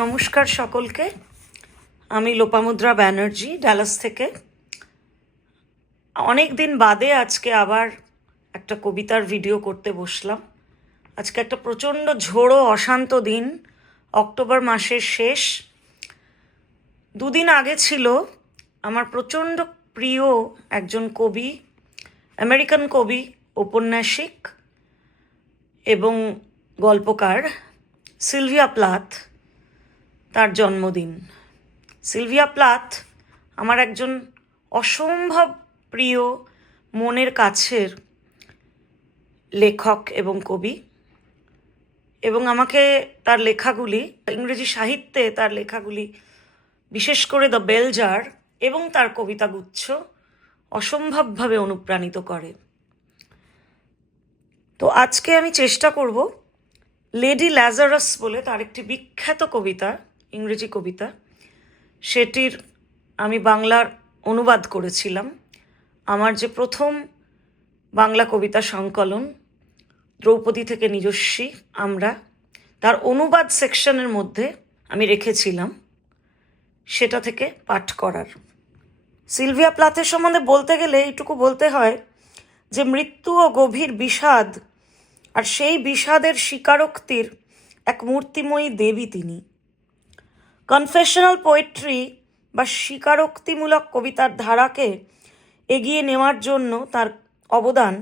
নমস্কার সকলকে। আমি লোপামুদ্রা ব্যানার্জি, ডালাস থেকে। অনেক দিন বাদে আজকে আবার একটা কবিতার ভিডিও করতে বসলাম। আজকে একটা প্রচণ্ড ঝোড়ো, অশান্ত দিন, অক্টোবর মাসের শেষ। দুদিন আগে ছিল আমার প্রচণ্ড প্রিয় একজন কবি, আমেরিকান কবি, ঔপন্যাসিক এবং গল্পকার সিলভিয়া প্লাথ। তার জন্মদিন। সিলভিয়া প্লাথ আমার একজন অসম্ভব প্রিয় মনের কাছের লেখক এবং কবি এবং আমাকে তার লেখাগুলি, ইংরেজি সাহিত্যে তার লেখাগুলি, বিশেষ করে দ্য বেলজার এবং তার কবিতাগুচ্ছ অসম্ভবভাবে অনুপ্রাণিত করে। তো আজকে আমি চেষ্টা করব লেডি ল্যাজারাস বলে তার একটি বিখ্যাত কবিতা ইংরেজি কবিতা। সেটির আমি বাংলার অনুবাদ করেছিলাম। আমার যে প্রথম বাংলা কবিতা সংকলন, দ্রৌপদী থেকে নিজস্বী আমরা, তার অনুবাদ সেকশনের মধ্যে আমি রেখেছিলাম। সেটা থেকে পাঠ করার। সিলভিয়া প্লাথের সম্বন্ধে বলতে গেলে এইটুকু বলতে হয় যে, মৃত্যু ও গভীর বিষাদ আর সেই বিষাদের স্বীকারোক্তির এক মূর্তিময়ী দেবী তিনি। কনফেশনাল পোয়েট্রি বা স্বীকারোক্তিমূলক কবিতার ধারাকে এগিয়ে নেওয়ার জন্য তার অবদান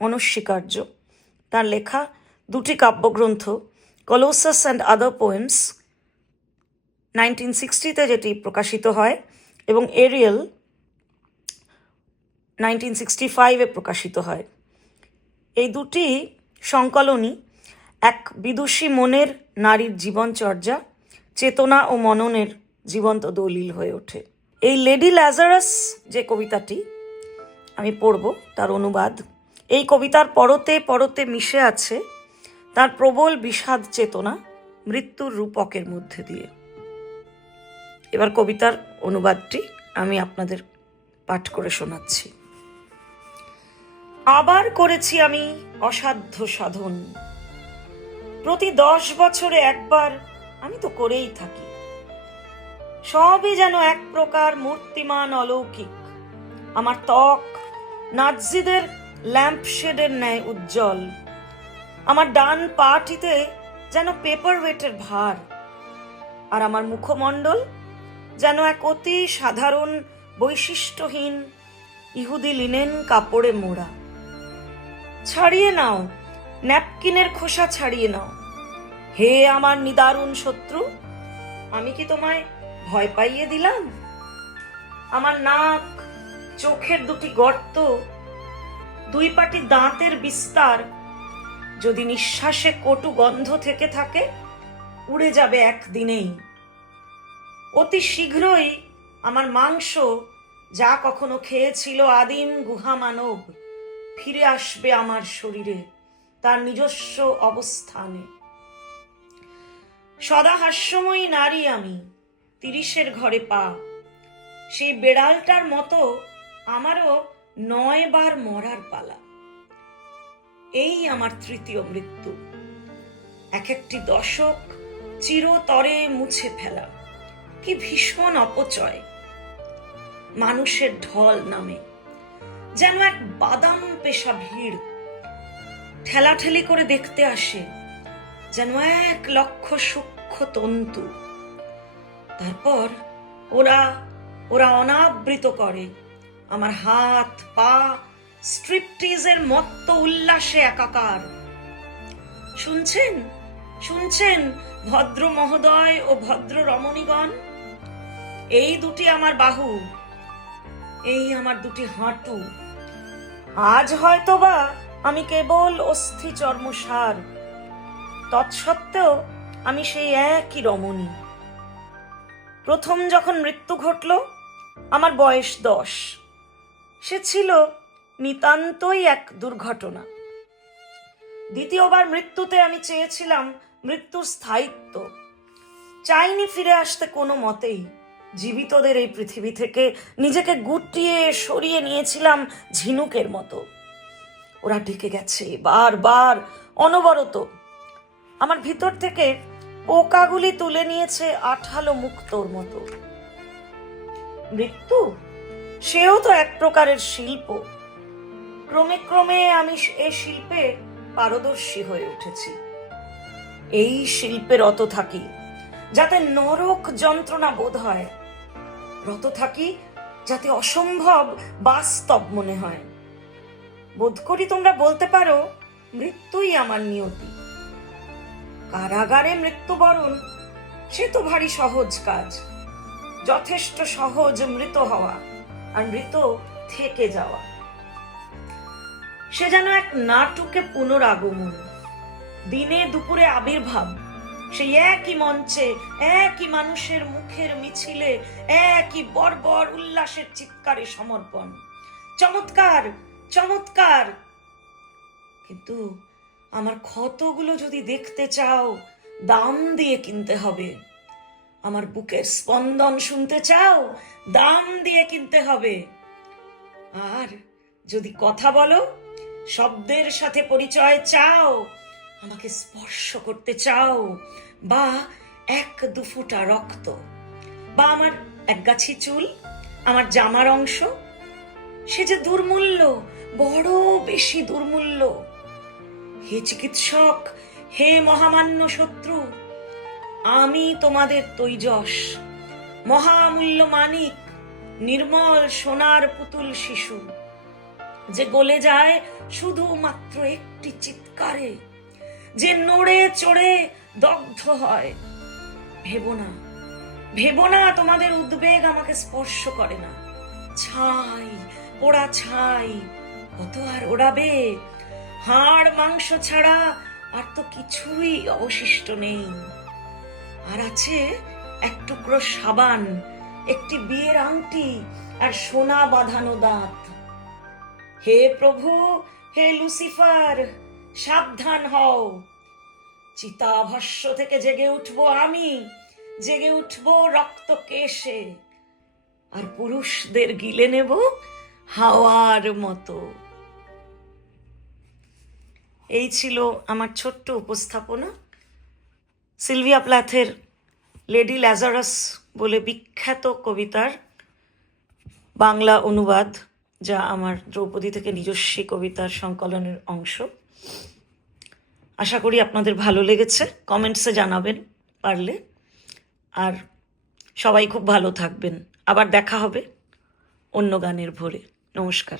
অনস্বীকার্য। তার লেখা দুটি কাব্যগ্রন্থ Colossus and other poems nineteen সিক্সটিতে যেটি প্রকাশিত হয়, এবং এরিয়েল নাইনটিন সিক্সটি ফাইভে প্রকাশিত হয়। এই দুটি সংকলনই এক বিদুষী মনের নারীর জীবনচর্যা চেতনা ও মননের জীবন্ত দলিল হয়ে ওঠে। এই লেডি ল্যাজারাস যে কবিতাটি আমি পড়ব, তার অনুবাদ। এই কবিতার পরতে পরতে মিশে আছে তার প্রবল বিষাদ চেতনা মৃত্যুর রূপকের মধ্যে দিয়ে। এবার কবিতার অনুবাদটি আমি আপনাদের পাঠ করে শোনাচ্ছি। আবার করেছি আমি অসাধ্য সাধন। প্রতি দশ বছরে একবার আমি তো করেই থাকি। সবই যেন এক প্রকার মূর্তিমান অলৌকিক। আমার ত্বক নাজিদের ল্যাম্পশেডের ন্যায় উজ্জ্বল। আমার ডান পাটিতে যেন পেপার ওয়েটের ভার। আর আমার মুখমণ্ডল যেন এক অতি সাধারণ, বৈশিষ্ট্যহীন ইহুদি লিনেন কাপড়ে মোড়া। ছাড়িয়ে নাও, ন্যাপকিনের খোসা ছাড়িয়ে নাও। হে আমার নিদারুণ শত্রু, আমি কি তোমায় ভয় পাইয়ে দিলাম? আমার নাক, চোখের দুটি গর্ত, দুই পাটি দাঁতের বিস্তার, যদি নিঃশ্বাসে কটু গন্ধ থেকে থাকে, উড়ে যাবে একদিনেই। অতি শীঘ্রই আমার মাংস, যা কখনো খেয়েছিল আদিম গুহা মানব, ফিরে আসবে আমার শরীরে, তার নিজস্ব অবস্থানে। সদা হাস্যময়ী নারী আমি, তিরিশের ঘরে পা। সেই বেড়ালটার মতো আমারও নয় বার মরার পালা। এই আমার তৃতীয় মৃত্যু। এক একটি দশক চিরতরে মুছে ফেলা। কি ভীষণ অপচয়। মানুষের ঢল নামে। যেন এক বাদাম পেশা ভিড়। ঠেলাঠেলি করে দেখতে আসে। যেন এক লক্ষ সূক্ষ্ম তন্তু। তারপর ওরা ওরা অনাবৃত করে। আমার হাত, পা স্ট্রিপটিজের মত্ত উল্লাসে একাকার। শুনছেন? শুনছেন ভদ্র মহোদয় ও ভদ্র রমণীগণ? এই দুটি আমার বাহু, এই আমার দুটি হাঁটু। আজ হয়তো বা আমি কেবল অস্থি চর্মসার। তৎসত্ত্বেও আমি সেই একই রমণী। প্রথম যখন মৃত্যু ঘটল, আমার বয়স দশ। সে ছিল নিতান্তই এক দুর্ঘটনা। দ্বিতীয়বার মৃত্যুতে আমি চেয়েছিলাম মৃত্যুর স্থায়িত্ব। চাইনি ফিরে আসতে কোনো মতেই। জীবিতদের এই পৃথিবী থেকে নিজেকে গুটিয়ে সরিয়ে নিয়েছিলাম ঝিনুকের মতো। ওরা ডেকে গেছে বারবার, অনবরত। আমার ভিতর থেকে পোকাগুলি তুলে নিয়েছে আঠালো মুক্তোর মতো। মৃত্যু? সেও তো এক প্রকারের শিল্প। ক্রমে ক্রমে আমি এ শিল্পে পারদর্শী হয়ে উঠেছি। এই শিল্পে রত থাকি, যাতে নরক যন্ত্রণা বোধ হয়। রত থাকি, যাতে অসম্ভব বাস্তব মনে হয়। বোধ করি তোমরা বলতে পারো, মৃত্যুই আমার নিয়তি। কারাগারে মৃত্যুবরণ, সে তো ভারী সহজ কাজ। যথেষ্ট সহজ মৃত হওয়া আর মৃত থেকে যাওয়া। সে যেন এক নাটকে পুনরাগমন, দিনে দুপুরে আবির্ভাব, সেই একই মঞ্চে একই মানুষের মুখের মিছিলে একই বর্বর উল্লাসের চিৎকারে সমর্পণ। চমৎকার চমৎকার! কিন্তু আমার ক্ষতগুলো যদি দেখতে চাও, দাম দিয়ে কিনতে হবে। আমার বুকের স্পন্দন শুনতে চাও, দাম দিয়ে কিনতে হবে। আর যদি কথা বলো, শব্দের সাথে পরিচয় চাও, আমাকে স্পর্শ করতে চাও, বা এক দু ফুটা রক্ত, বা আমার এক গাছি চুল, আমার জামার অংশ, সে যে দুর্মূল্য, বড় বেশি দুর্মূল্য হে চিকিৎসক, হে মহামান্য শত্রু, আমি তোমাদের তৈজস, মহামূল্য মানিক, নির্মল সোনার পুতুল শিশু, যে গলে যায় শুধুমাত্র একটি চিৎকারে, যে নড়ে চড়ে দগ্ধ হয়। ভেবো না ভেবো না তোমাদের উদ্বেগ আমাকে স্পর্শ করে না। ছাই ওরা ছাই, কত আর ওড়াবে? হাড় মাংস ছাড়া আর তো কিছুই অবশিষ্ট নেই। আর আছে এক টুকরো সাবান, একটি বিয়ের আংটি আর সোনা বাঁধানো দাঁত। হে প্রভু, হে লুসিফার, সাবধান হও। চিতাভস্য থেকে জেগে উঠবো আমি, জেগে উঠবো রক্ত কেশে আর পুরুষদের গিলে নেব হাওয়ার মতো। এই ছিল আমার ছোট্ট উপস্থাপনা। সিলভিয়া প্লাথের লেডি ল্যাজারাস বলে বিখ্যাত কবিতার বাংলা অনুবাদ, যা আমার দ্রৌপদী থেকে নিজস্বী কবিতার সংকলনের অংশ। আশা করি আপনাদের ভালো লেগেছে। কমেন্টসে জানাবেন পারলে। আর সবাই খুব ভালো থাকবেন। আবার দেখা হবে অন্য গানের ভোরে। নমস্কার।